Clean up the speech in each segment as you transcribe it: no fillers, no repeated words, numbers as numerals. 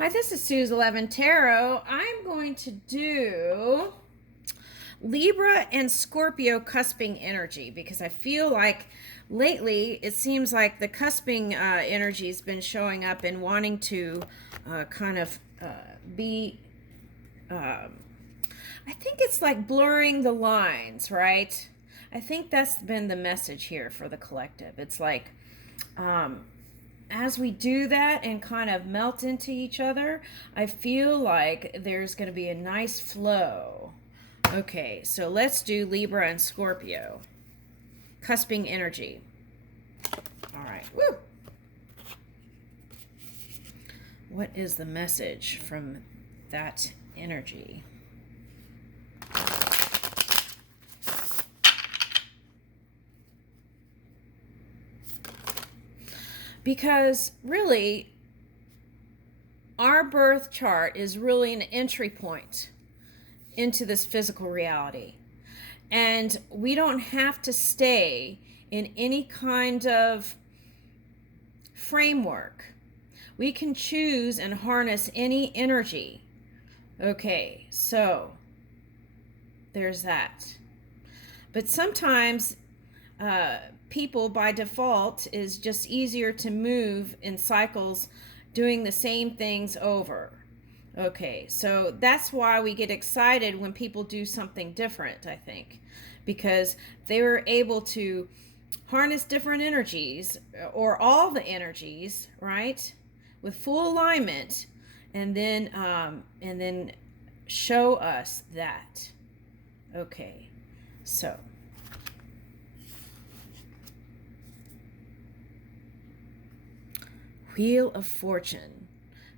Hi, this is Sue's 11 Tarot. I'm going to do Libra and Scorpio cusping energy because I feel like lately it seems like the cusping energy has been showing up and wanting to be, I think it's like blurring the lines, right? I think that's been the message here for the collective. It's like, as we do that and kind of melt into each other, I feel like there's going to be a nice flow. Okay, so let's do Libra and Scorpio. Cusping energy. All right, woo! What is the message from that energy? Because really, our birth chart is really an entry point into this physical reality. And we don't have to stay in any kind of framework. We can choose and harness any energy. Okay, so there's that. But sometimes people by default is just easier to move in cycles doing the same things over. Okay, so that's why we get excited when people do something different, I think, because they were able to harness different energies or all the energies, right, with full alignment, and then show us that. Okay, so Wheel of Fortune,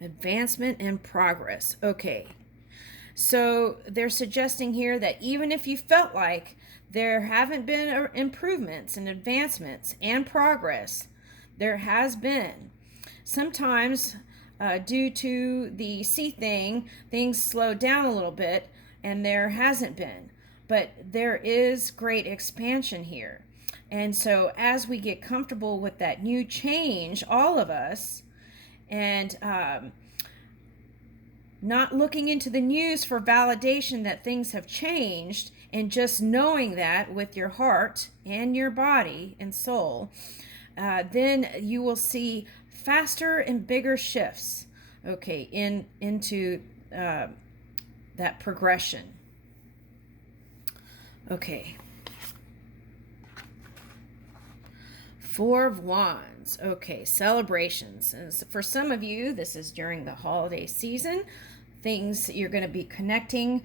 advancement and progress. Okay, so they're suggesting here that even if you felt like there haven't been improvements and advancements and progress, there has been. Sometimes due to the C thing, things slowed down a little bit and there hasn't been. But there is great expansion here. And so as we get comfortable with that new change, all of us, and not looking into the news for validation that things have changed, and just knowing that with your heart and your body and soul, then you will see faster and bigger shifts, okay, into that progression. Okay. Four of Wands. Okay, celebrations. And for some of you, this is during the holiday season. Things you're going to be connecting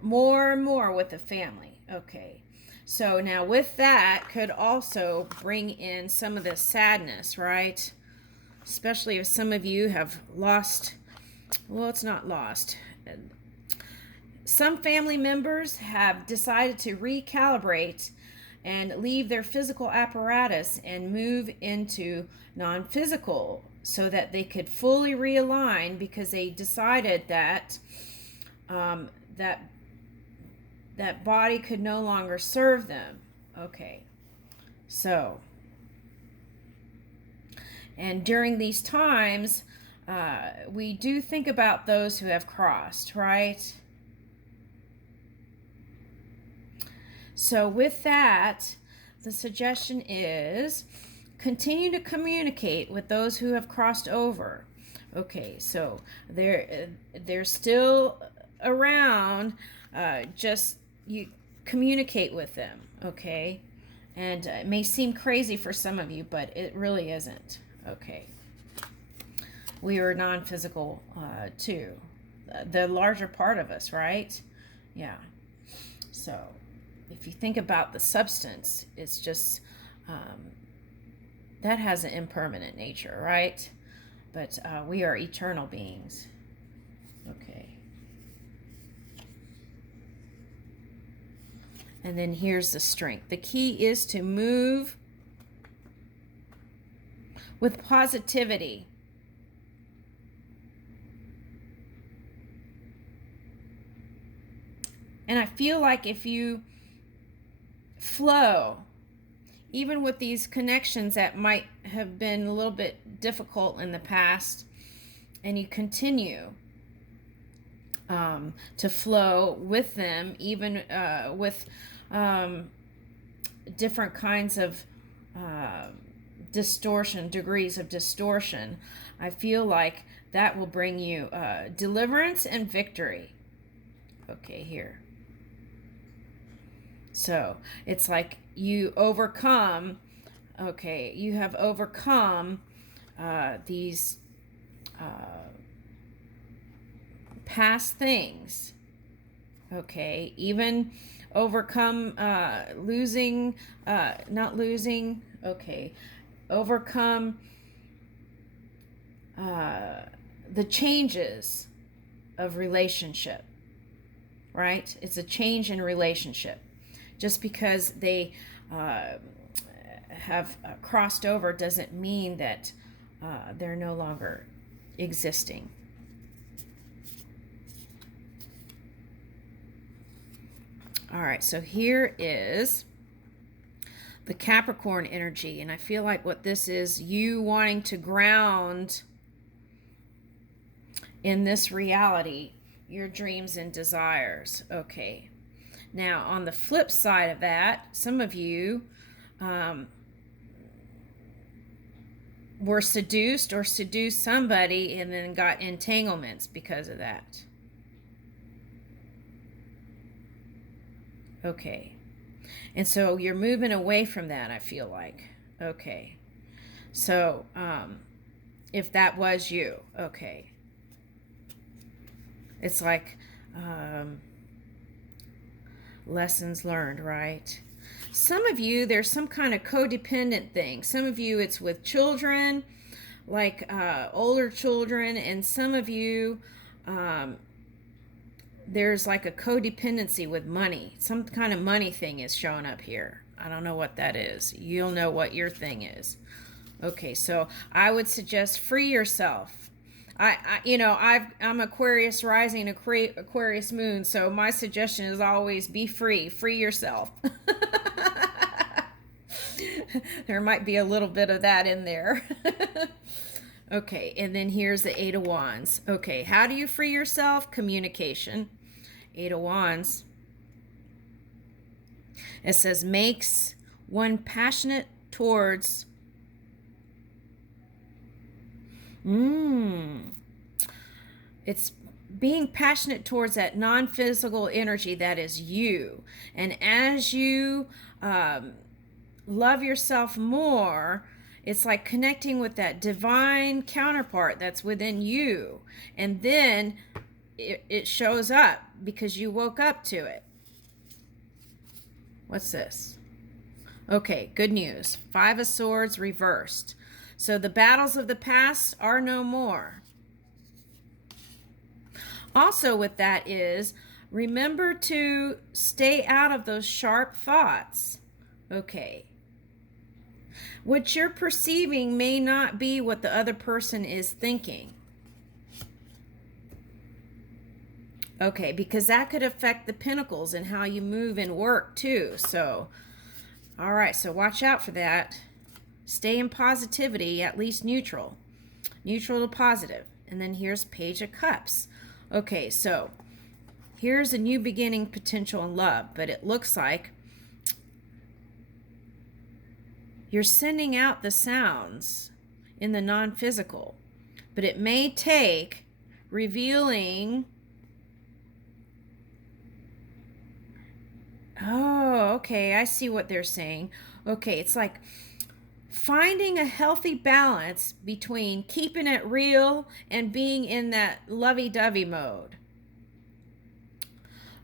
more and more with the family. Okay, so now with that could also bring in some of the sadness, right? Especially if some of you have lost, well, it's not lost. Some family members have decided to recalibrate and leave their physical apparatus and move into non-physical so that they could fully realign because they decided that that body could no longer serve them. Okay, so, and during these times, we do think about those who have crossed, right? So with that, the suggestion is continue to communicate with those who have crossed over. Okay, so they're still around. Just you communicate with them, okay? And it may seem crazy for some of you, but it really isn't. Okay. We are non-physical too. The larger part of us, right? Yeah. So if you think about the substance, it's just that has an impermanent nature, right? But we are eternal beings. Okay. And then here's the strength. The key is to move with positivity. And I feel like if you flow, even with these connections that might have been a little bit difficult in the past, and you continue to flow with them, even with different kinds of distortion, degrees of distortion. I feel like that will bring you deliverance and victory. Okay, here. So it's like you overcome, okay, you have overcome these past things, okay, even overcome losing, not losing, okay, overcome the changes of relationship, right? It's a change in relationship. Just because they have crossed over doesn't mean that they're no longer existing. All right, so here is the Capricorn energy, and I feel like what this is, you wanting to ground in this reality your dreams and desires. Okay. Now, on the flip side of that, some of you were seduced or seduced somebody and then got entanglements because of that. Okay. And so you're moving away from that, I feel like. Okay. So, if that was you, okay. It's like, lessons learned, right? Some of you, there's some kind of codependent thing. Some of you, it's with children, like older children, and some of you, there's like a codependency with money. Some kind of money thing is showing up here. I don't know what that is. You'll know what your thing is. Okay, so I would suggest free yourself. I'm Aquarius rising, Aquarius moon, so my suggestion is always be free. Free yourself. There might be a little bit of that in there. Okay, and then here's the Eight of Wands. Okay, how do you free yourself? Communication. Eight of Wands. It says makes one passionate towards it's being passionate towards that non-physical energy that is you. And as you love yourself more, it's like connecting with that divine counterpart that's within you. And then it shows up because you woke up to it. What's this? Okay, good news. Five of Swords reversed. So the battles of the past are no more. Also with that is, remember to stay out of those sharp thoughts. Okay. What you're perceiving may not be what the other person is thinking. Okay, because that could affect the pentacles and how you move and work too. So, all right, so watch out for that. Stay in positivity, at least neutral. Neutral to positive. And then here's Page of Cups. Okay, so here's a new beginning potential in love, but it looks like you're sending out the sounds in the non-physical, but it may take revealing. Oh, okay, I see what they're saying. Okay, it's like finding a healthy balance between keeping it real and being in that lovey-dovey mode.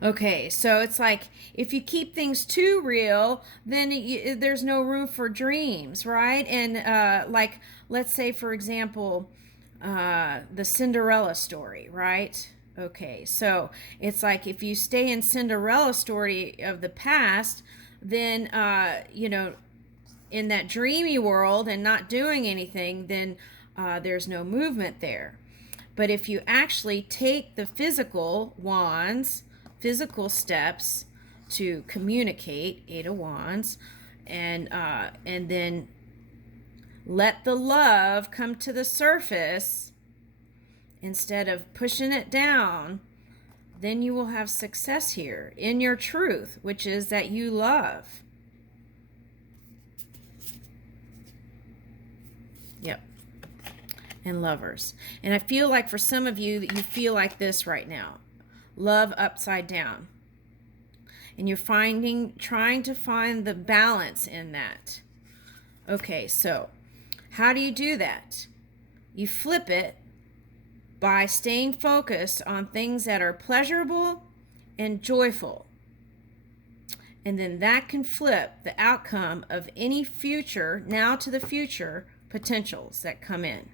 Okay, so it's like if you keep things too real, then there's no room for dreams, right? And like, let's say, for example, the Cinderella story, right? Okay, so it's like if you stay in Cinderella story of the past, then, in that dreamy world and not doing anything, then there's no movement there. But if you actually take the physical wands, physical steps to communicate, Eight of Wands, and then let the love come to the surface, instead of pushing it down, then you will have success here in your truth, which is that you love. Yep. And Lovers. And I feel like for some of you that you feel like this right now. Love upside down. And you're trying to find the balance in that. Okay, so how do you do that? You flip it by staying focused on things that are pleasurable and joyful. And then that can flip the outcome of any future, now to the future, potentials that come in.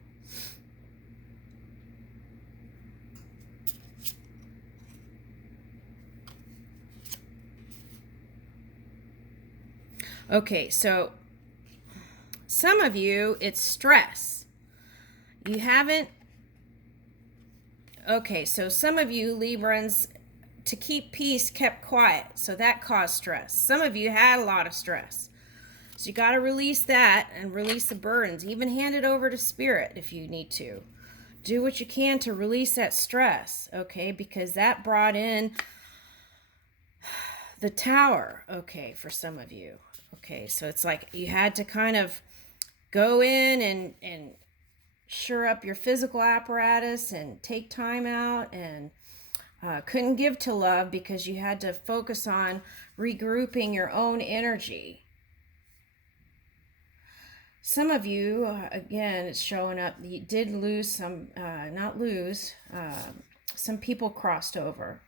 Okay, so some of you, it's stress. You haven't... Okay, so some of you, Librans, to keep peace, kept quiet. So that caused stress. Some of you had a lot of stress. So you got to release that and release the burdens. Even hand it over to Spirit if you need to. Do what you can to release that stress, okay? Because that brought in the Tower, okay, for some of you. Okay, so it's like you had to kind of go in and shore up your physical apparatus and take time out, and couldn't give to love because you had to focus on regrouping your own energy. Some of you, again, it's showing up, you did lose some, some people crossed over.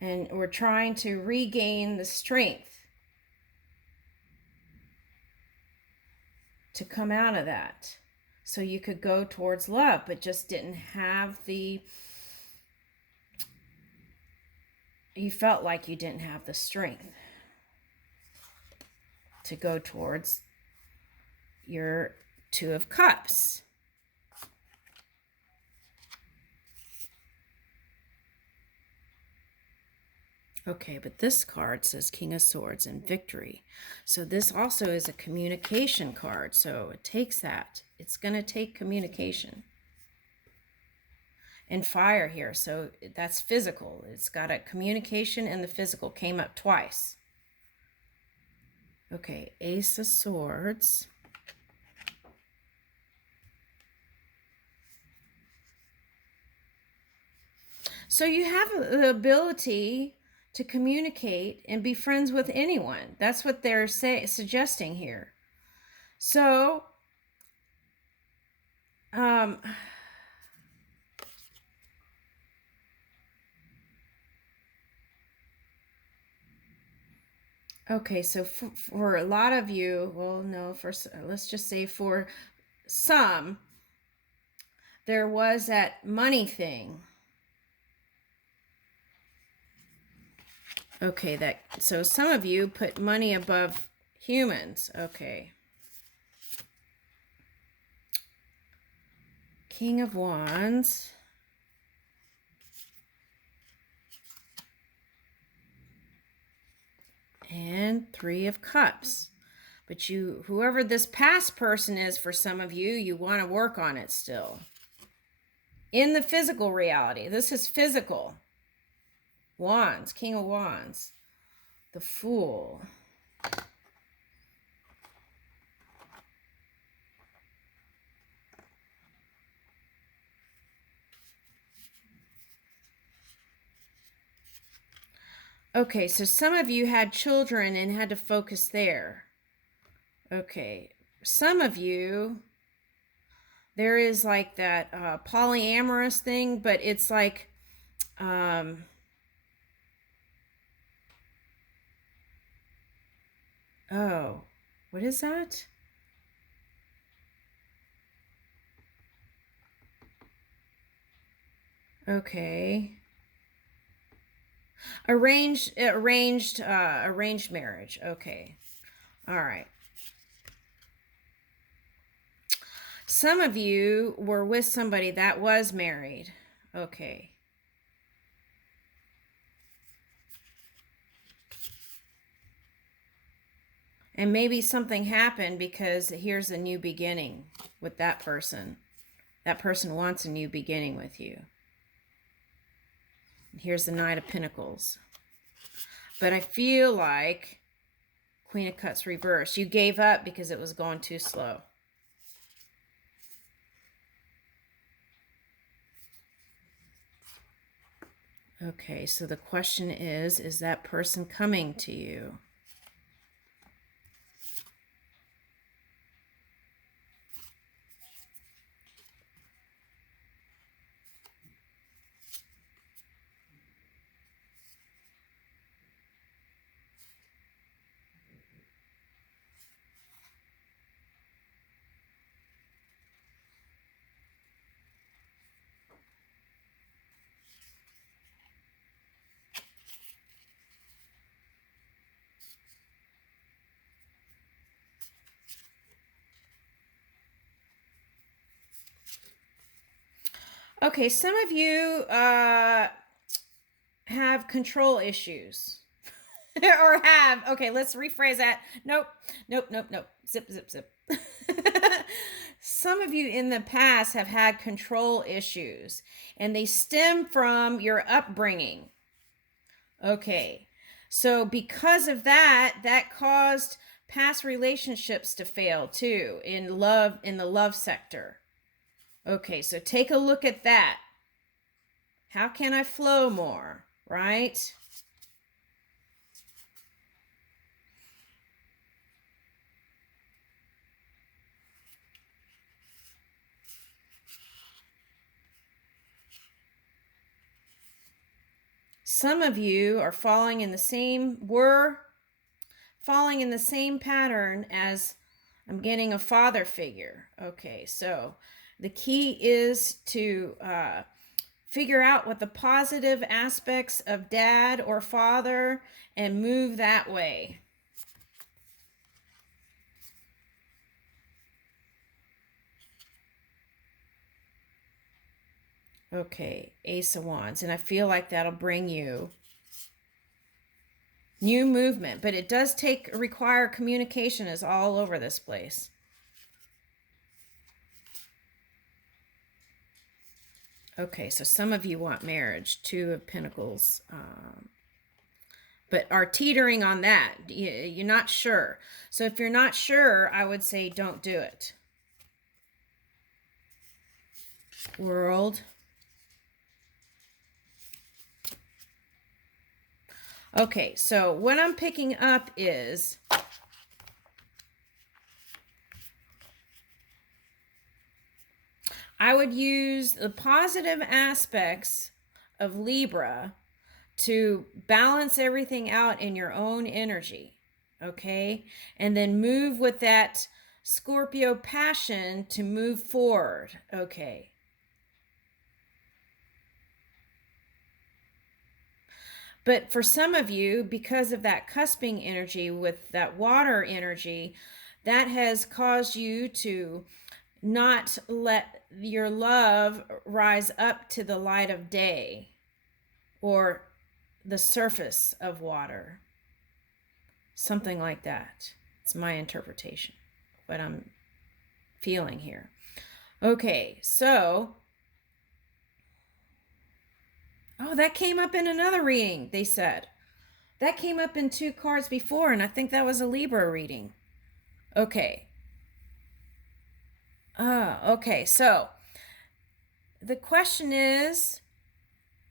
And we're trying to regain the strength to come out of that. So you could go towards love, but just didn't have you felt like you didn't have the strength to go towards your Two of Cups. Okay, but this card says King of Swords and Victory. So this also is a communication card. So it takes that. It's going to take communication. And Fire here. So that's physical. It's got a communication, and the physical came up twice. Okay, Ace of Swords. So you have the ability to communicate and be friends with anyone. That's what they're suggesting here. So, okay, so for a lot of you, well, no, let's just say for some, there was that money thing. Okay, so some of you put money above humans. Okay. King of Wands. And Three of Cups. But whoever this past person is for some of you, you want to work on it still. In the physical reality. This is physical. Wands, King of Wands. The Fool. Okay, so some of you had children and had to focus there. Okay, some of you, there is like that polyamorous thing, but it's like, oh, what is that? Okay. Arranged marriage. Okay. All right. Some of you were with somebody that was married. Okay. And maybe something happened because here's a new beginning with that person. That person wants a new beginning with you. Here's the Knight of Pentacles. But I feel like Queen of Cups reversed. You gave up because it was going too slow. Okay, so the question is that person coming to you? Okay, some of you have control issues. Or have. Okay, let's rephrase that. Nope. Zip, zip, zip. Some of you in the past have had control issues, and they stem from your upbringing. Okay, so because of that, that caused past relationships to fail too in the love sector. Okay, so take a look at that. How can I flow more, right? Some of you are falling in the same pattern as I'm getting a father figure. Okay, so the key is to figure out what the positive aspects of dad or father and move that way. Okay, Ace of Wands, and I feel like that'll bring you new movement, but it does require communication is all over this place. Okay, so some of you want marriage, Two of Pentacles, but are teetering on that. You're not sure. So if you're not sure, I would say don't do it. World. Okay, so what I'm picking up is I would use the positive aspects of Libra to balance everything out in your own energy, okay? And then move with that Scorpio passion to move forward, okay? But for some of you, because of that cusping energy with that water energy, that has caused you to not let your love rise up to the light of day or the surface of water. Something like that. It's my interpretation, what I'm feeling here. Okay, so, oh, that came up in another reading, they said. That came up in 2 cards before, and I think that was a Libra reading. Okay. Okay, so the question is,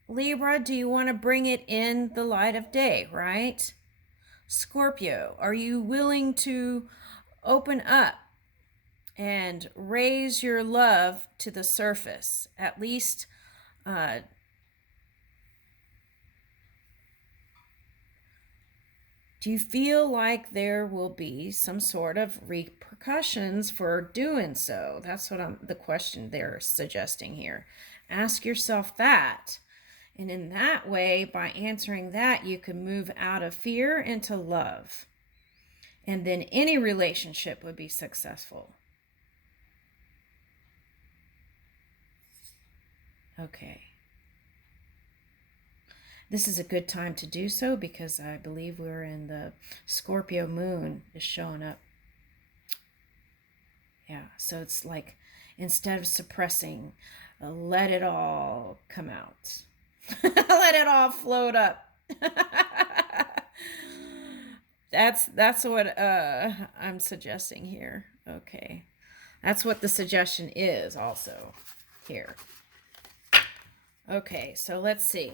Libra, do you want to bring it in the light of day, right? Scorpio, are you willing to open up and raise your love to the surface? At least do you feel like there will be some sort of repercussions for doing so? That's what the question they're suggesting here. Ask yourself that. And in that way, by answering that, you can move out of fear into love. And then any relationship would be successful. Okay. this is a good time to do so because I believe we're in the Scorpio moon is showing up. Yeah, so it's like instead of suppressing, let it all come out. Let it all float up. That's what I'm suggesting here. Okay. That's what the suggestion is also here. Okay, so let's see.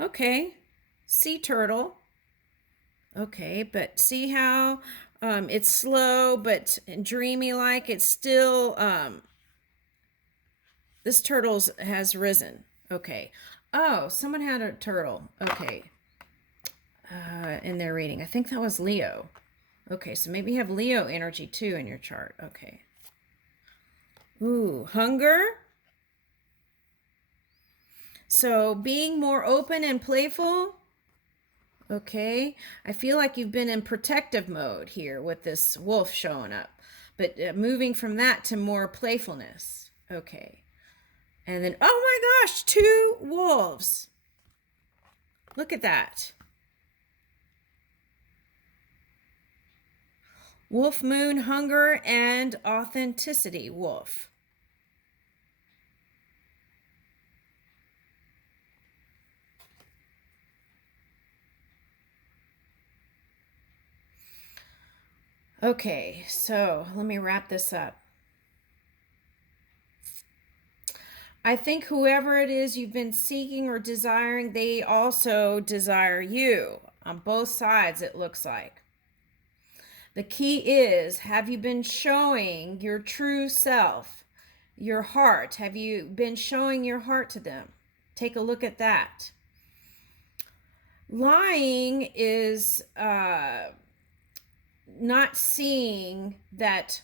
Okay, sea turtle. Okay, but see how it's slow but dreamy like it's still this turtle's has risen. Okay. Oh, someone had a turtle. Okay. In their reading. I think that was Leo. Okay, so maybe you have Leo energy too in your chart. Okay. Ooh, hunger. So being more open and playful. Okay. I feel like you've been in protective mode here with this wolf showing up. But moving from that to more playfulness. Okay. And then, oh my gosh, 2 wolves. Look at that. Wolf moon, hunger, and authenticity, wolf. Okay, so let me wrap this up. I think whoever it is you've been seeking or desiring, they also desire you. On both sides, it looks like. The key is, have you been showing your true self, your heart? Have you been showing your heart to them? Take a look at that. Lying is not seeing that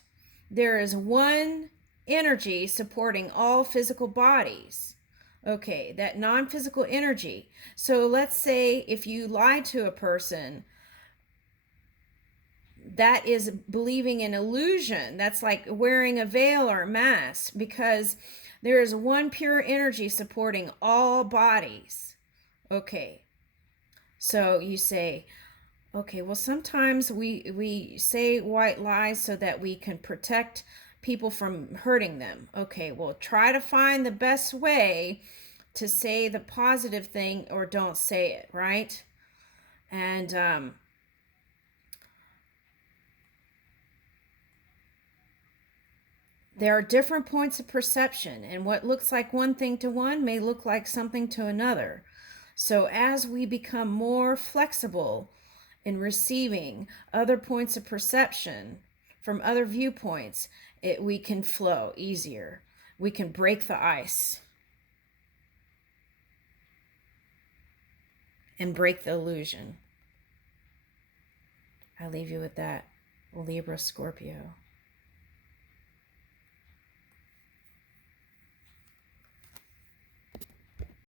there is one energy supporting all physical bodies. Okay, that non-physical energy. So let's say if you lie to a person, that is believing in illusion. That's like wearing a veil or a mask, because there is one pure energy supporting all bodies. Okay, so you say, okay, well, sometimes we say white lies so that we can protect people from hurting them. Okay, well, try to find the best way to say the positive thing or don't say it, right? And there are different points of perception, and what looks like one thing to one may look like something to another. So as we become more flexible in receiving other points of perception from other viewpoints, we can flow easier. We can break the ice and break the illusion. I leave you with that, Libra Scorpio.